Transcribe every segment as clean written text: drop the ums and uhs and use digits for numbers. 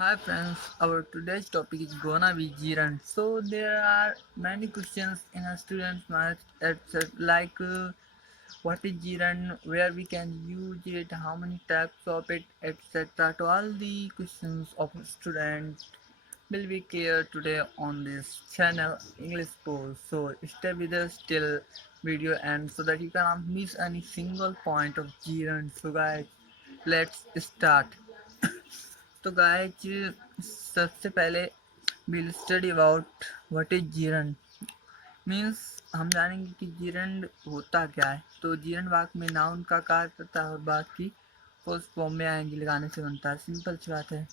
Hi friends, our today's topic is gonna be Gerund. So there are many questions in a student's mind, etc. What is Gerund, where we can use it, how many types of it, etc. To all the questions of a student will be clear today on this channel English Post. So stay with us till video end so that you cannot miss any single point of Gerund. So guys, let's start. तो guys सबसे पहले will study about what is gerund means हम जानेंगे कि gerund होता क्या है। तो जीरंड वाक्य में नाउन का कार्य करता है और बाकी फर्स्ट फॉर्म में आएंगे लगाने से बनता है। सिंपल सी बात है।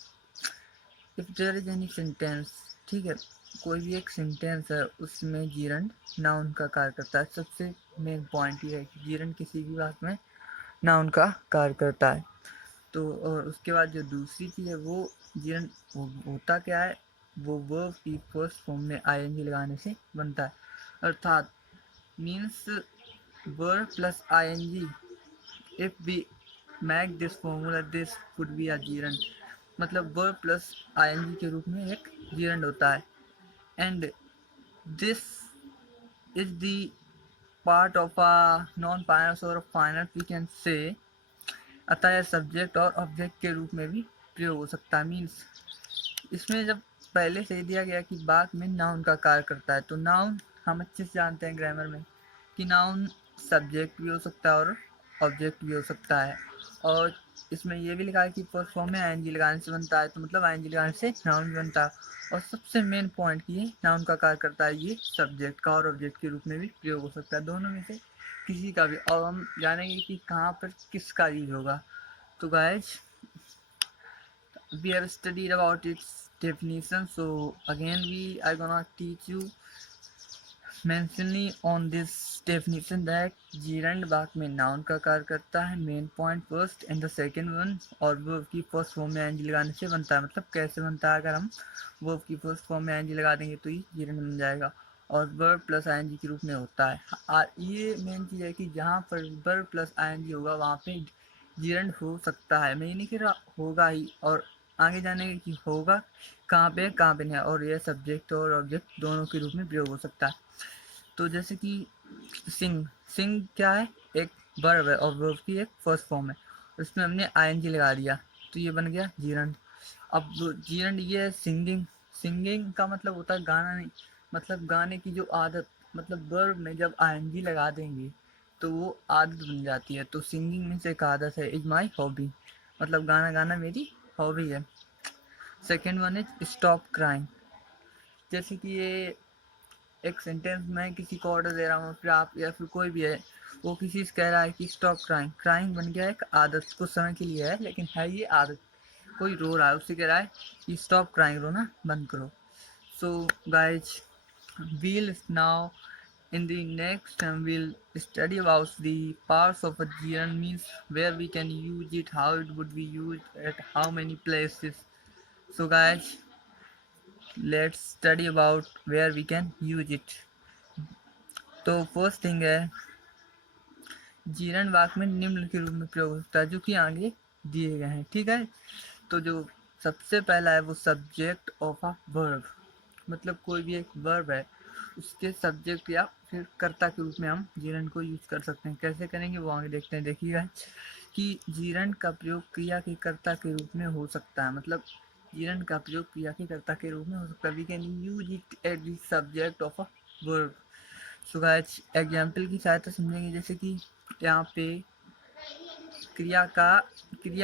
If there is any sentence, ठीक है, कोई भी एक सेंटेंस है उसमें जीरंड नाउन का कार्य करता है। सबसे मेन पॉइंट ये है कि जीरंड किसी भी वाक्य में नाउन का कार्य करता है। तो और उसके बाद जो दूसरी चीज़ है वो जीरन होता क्या है, वो वर्ब की फर्स्ट फॉर्म में आईएनजी लगाने से बनता है। अर्थात means verb plus ING, if we make this formula this would be a gerund. मतलब वर्ब प्लस आईएनजी के रूप में एक जीरन होता है। And this is the part of a non finals और फाइनल वी कैन से। अतः यह सब्जेक्ट और ऑब्जेक्ट के रूप में भी प्रयोग हो सकता है। मीन्स इसमें जब पहले से दिया गया कि वाक्य में नाउन का कार्य करता है, तो नाउन हम अच्छे से जानते हैं ग्रामर में कि नाउन सब्जेक्ट भी हो सकता है और ऑब्जेक्ट भी हो सकता है। और इसमें ये भी लिखा है कि फर्स्ट फॉर्म में आईएनजी लगाने से बनता है, तो मतलब आईएनजी लगाने से नाउन भी बनता है। और सबसे मेन पॉइंट कि ये नाउन का कार्य करता है, ये सब्जेक्ट का और ऑब्जेक्ट के रूप में भी प्रयोग हो सकता है, दोनों में से किसी का भी। और हम जानेंगे कि कहाँ पर किसका यूज होगा। तो guys, we have studied about its definition, so again we are gonna teach you mentionly on this definition that gerund वाक्य में नाउन का कार्य करता है, main point first. And the second one, और वर्ब की फर्स्ट फॉर्म में NG लगाने से बनता है। मतलब कैसे बनता है, अगर हम वर्ब की फर्स्ट फॉर्म में एनजी लगा देंगे तो ये gerund बन जाएगा और वर्ब प्लस आईएनजी के रूप में होता है। और ये मेन चीज़ है कि जहाँ पर वर्ब प्लस आईएनजी होगा वहाँ पे gerund हो सकता है। मैं ये नहीं कह रहा होगा ही, और आगे जानेंगे कि होगा कहाँ पे नहीं, और यह सब्जेक्ट और ऑब्जेक्ट दोनों के रूप में प्रयोग हो सकता है। तो जैसे कि सिंग, सिंग क्या है, एक वर्ब है और वर्ब की एक फर्स्ट फॉर्म है, उसमें हमने आईएनजी लगा दिया तो ये बन गया जीरंड। अब जीरंड ये है सिंगिंग। सिंगिंग का मतलब होता है गाना नहीं, मतलब गाने की जो आदत, मतलब वर्ब में जब आईएनजी लगा देंगे तो वो आदत बन जाती है। तो सिंगिंग मीन्स एक आदत है, इज माई हॉबी, मतलब गाना गाना मेरी हॉबी है। Second one is stop crying. जैसे कि ये एक सेंटेंस में किसी को ऑर्डर दे रहा हूँ, फिर आप या फिर कोई भी है वो किसी से कह रहा है कि स्टॉप क्राइंग। क्राइंग बन गया एक आदत, कुछ समय के लिए है लेकिन है ये आदत। कोई रो रहा है, उससे कह रहा है कि स्टॉप क्राइंग, रोना बंद करो। So guys, we'll now in the next time we'll study about the parts of a gerund, means where we can use it, how it would be used at how many places. So guys, let's study about where we can use it. तो first thing है, जीरन वाक्य में निम्न के रूप में प्रयोग होता है जो कि आगे दिए गए हैं, ठीक है। तो जो सबसे पहला है वो सब्जेक्ट ऑफ अ वर्ब, मतलब कोई भी एक वर्ब है उसके सब्जेक्ट या फिर कर्ता के रूप में हम जीरन को यूज कर सकते हैं। कैसे करेंगे वो आगे देखते हैं। देखिएगा कि जीरन का प्रयोग क्रिया के कर्ता के रूप में हो सकता है, मतलब जीरन का प्रयोग क्रिया के कर्ता के रूप में हो सकता है। We can use it at the subject of a verb. So guys, example की सहायता समझेंगे। जैसे कि यहाँ पे क्रिया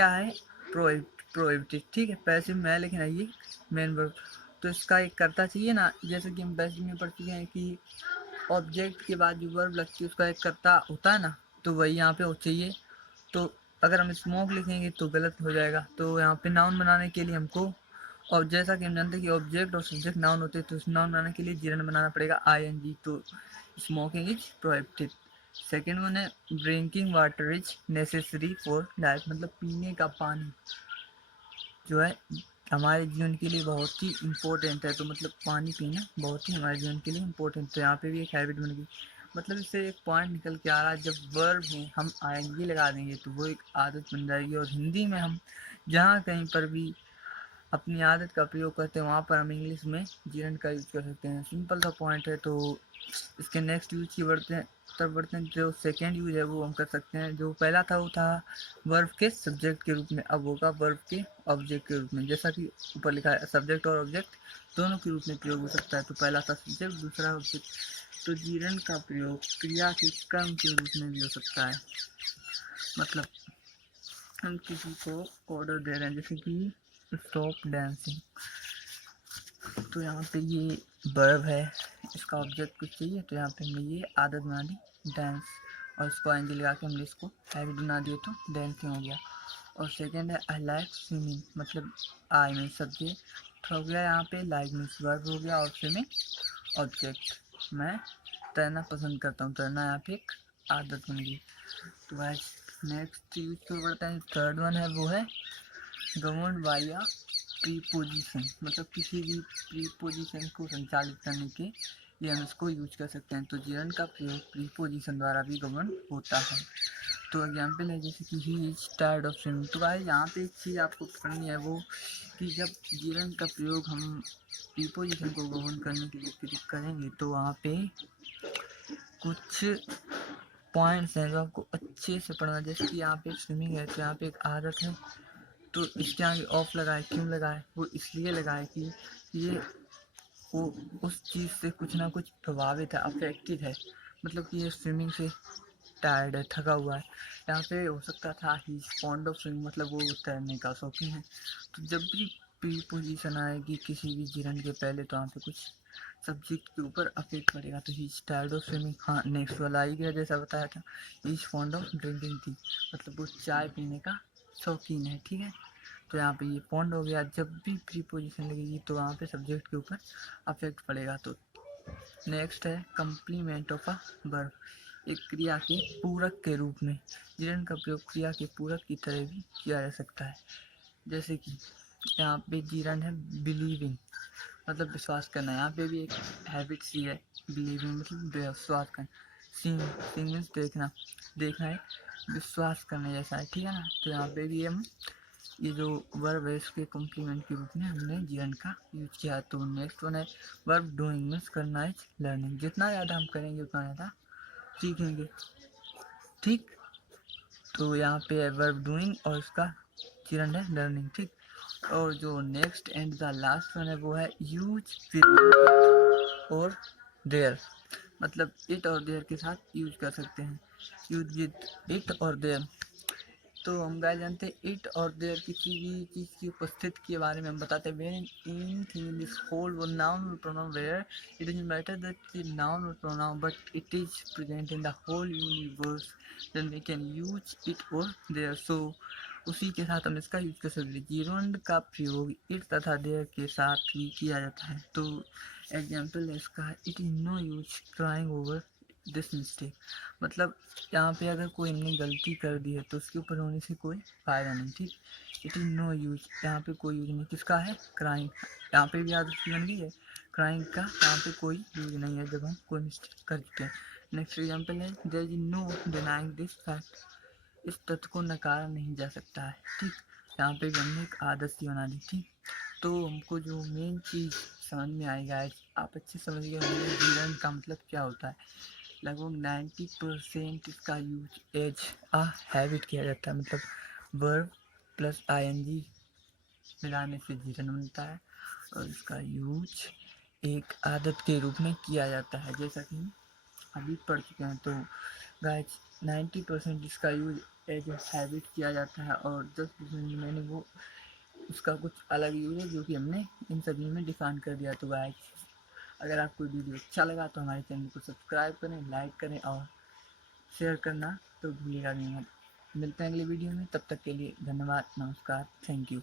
है प्रोहिबिटेड, ठीक है, पैसिव में है लेकिन है ये मेन वर्ब। तो इसका एक कर्ता चाहिए ना, जैसे कि हम पैसिव में पढ़ चुके हैं कि ऑब्जेक्ट के बाद जो वर्ब लगती है उसका एक कर्ता होता है ना, तो वही यहाँ पे हो चाहिए। तो अगर हम स्मोक लिखेंगे तो गलत हो जाएगा। तो यहाँ पे नाउन बनाने के लिए हमको, और जैसा कि हम जानते हैं कि ऑब्जेक्ट और सब्जेक्ट नाउन होते हैं, तो उस नाउन बनाने के लिए जीरन बनाना पड़ेगा आईएनजी। तो smoking is prohibited. Second one है drinking water is necessary for life, मतलब पीने का पानी जो है हमारे जीवन के लिए बहुत ही इम्पोर्टेंट है। तो मतलब पानी पीना बहुत ही हमारे जीवन के लिए इम्पोर्टेंट। तो यहाँ पे भी एक हैबिट बन गई। मतलब इससे एक पॉइंट निकल के आ रहा है, जब वर्ब में हम आईएनजी लगा देंगे तो वो एक आदत बन जाएगी। और हिंदी में हम जहाँ कहीं पर भी अपनी आदत का प्रयोग करते हैं वहाँ पर हम इंग्लिश में जीरन का यूज कर सकते हैं। सिंपल सा पॉइंट है। तो इसके नेक्स्ट यूज की बढ़ते हैं, तब बढ़ते हैं। जो सेकेंड यूज है वो हम कर सकते हैं, जो पहला था वो था वर्ब के सब्जेक्ट के रूप में, अब होगा वर्ब के ऑब्जेक्ट के रूप में। जैसा कि ऊपर लिखा है, सब्जेक्ट और ऑब्जेक्ट दोनों के रूप में प्रयोग हो सकता है। तो पहला था सब्जेक्ट, दूसरा ऑब्जेक्ट। तो जीरन का प्रयोग क्रिया के क्रम के रूप में भी हो सकता है। मतलब हम किसी को ऑर्डर दे रहे हैं, जैसे कि स्टॉप डांसिंग, तो यहाँ पे ये वर्ब है, इसका ऑब्जेक्ट कुछ चाहिए, तो यहाँ पे हमने ये आदत बना दी डांस, और इसको आएंगे लगा के हमने इसको हैबिट बना दिया तो डांसिंग हो गया। और सेकेंड है आई लाइक स्विमिंग, मतलब आई में सब्जेक्ट हो गया, यहाँ पे लाइक मीन्स वर्ब हो गया, और स्विमिंग ऑब्जेक्ट। मैं तैरना पसंद करता हूँ, तैरना यहाँ पे एक आदत बन गई। तो भाई नेक्स्ट यूज को बढ़ता है, थर्ड वन है वो है गवर्न बाय अ प्रीपोजिशन, मतलब किसी भी प्रीपोजिशन को संचालित करने के लिए हम इसको यूज कर सकते हैं। तो जीरन का प्रयोग प्रीपोजिशन द्वारा भी गवर्न होता है। तो एग्जाम्पल है जैसे कि he is tired of swimming. तो भाई यहाँ पे एक चीज़ आपको पढ़नी है, वो कि जब जीरन का प्रयोग हम प्रीपोजिशन को गवर्न करने के लिए करेंगे तो वहाँ पे कुछ पॉइंट्स हैं जो आपको अच्छे से पढ़ना है। जैसे कि यहाँ पे स्विमिंग है, तो यहाँ पे एक आदत है, तो इसके आगे ऑफ लगा है, क्यों लगा है? वो इसलिए लगा है कि ये वो उस चीज़ से कुछ ना कुछ प्रभावित है, अफेक्टेड है, मतलब कि ये स्विमिंग से टायर्ड है, थका हुआ है। यहाँ पे हो सकता था ही फॉन्ड ऑफ स्विमिंग, मतलब वो तैरने का शौकीन है। तो जब भी प्रीपोजिशन आएगी किसी भी जीरन के पहले, तो यहाँ पे कुछ सब्जेक्ट के ऊपर अफेक्ट पड़ेगा। तो he is tired of swimming, हाँ नेक्स्ट वाला आ ही गया, जैसा बताया था he is fond of drinking tea, मतलब वो चाय पीने का शौकीन है, ठीक है। तो यहाँ पे ये पॉन्ड हो गया। जब भी प्रीपोजिशन लगेगी तो वहाँ पे सब्जेक्ट के ऊपर अफेक्ट पड़ेगा। तो नेक्स्ट है कंप्लीमेंट ऑफ अ वर्ब, एक क्रिया के पूरक के रूप में जीरन का प्रयोग क्रिया के पूरक की तरह भी किया जा सकता है। जैसे कि यहाँ पे जीरन है बिलीविंग, मतलब विश्वास करना। यहाँ पे भी एक हैबिट सी है, बिलीविंग मतलब विश्वास करना। सींग, सींग मीन्स देखना, देखना है, विश्वास करने जैसा है, ठीक है ना। तो यहाँ पे भी हम ये जो वर्ब है इसके कॉम्प्लीमेंट के रूप में हमने जीरन का यूज किया। तो नेक्स्ट वन है वर्ब डूइंग मीन्स करना इज लर्निंग, जितना ज़्यादा हम करेंगे उतना ज़्यादा सीखेंगे, ठीक। तो यहाँ पे है वर्ब डूइंग और इसका जीरन है लर्निंग, ठीक। और जो next and the last one है वो है यूज विद और देयर, मतलब इट और देयर के साथ यूज कर सकते हैं। यूज विद इट और देयर, तो हम गाय जानते हैं इट और देयर किसी भी चीज़ की उपस्थिति के बारे में हम बताते हैं। When in thing in this whole वो नाउन और pronoun where it doesn't matter that noun और pronoun but it is present in the whole universe, then we can use it और देयर। सो उसी के साथ हम इसका यूज कर सकते हैं। जीरोंड का प्रयोग इट तथा देयर के साथ ही किया जाता है। तो एग्जाम्पल है इसका, it is no use crying over this mistake, मतलब यहाँ पे अगर कोई हमने गलती कर दी है तो उसके ऊपर होने से कोई फ़ायदा नहीं, ठीक। इट इज़ नो यूज, यहाँ पे कोई यूज नहीं, किसका है? क्राइंग, यहाँ पे भी आदत बन गई है क्राइंग का, यहाँ पे कोई यूज नहीं है जब हम कोई मिस्टेक कर चुके हैं। नेक्स्ट एग्जाम्पल है there is no denying this fact, इस तथ्य को नकारा नहीं जा सकता है, ठीक। यहाँ पे भी हमने एक आदत सी बना दी, ठीक। तो हमको जो मेन चीज़ समझ में आएगा, आप अच्छे समझ गए होंगे जीवन का मतलब क्या होता है। लगभग 90% इसका यूज एज अ हैबिट किया जाता है, मतलब वर्ब प्लस आईएनजी मिलाने से जीवन बनता है, और इसका यूज एक आदत के रूप में किया जाता है, जैसा कि अभी पढ़ चुके हैं। तो गाइस 90% इसका यूज एज ए हैबिट किया जाता है, और 10% मैंने वो उसका कुछ अलग यूज है जो कि हमने इन सभी में डिफाइन कर दिया। तो गाइस अगर आपको वीडियो अच्छा लगा तो हमारे चैनल को सब्सक्राइब करें, लाइक करें और शेयर करना तो भूलिएगा नहीं मत। मिलते हैं अगले वीडियो में, तब तक के लिए धन्यवाद, नमस्कार, थैंक यू।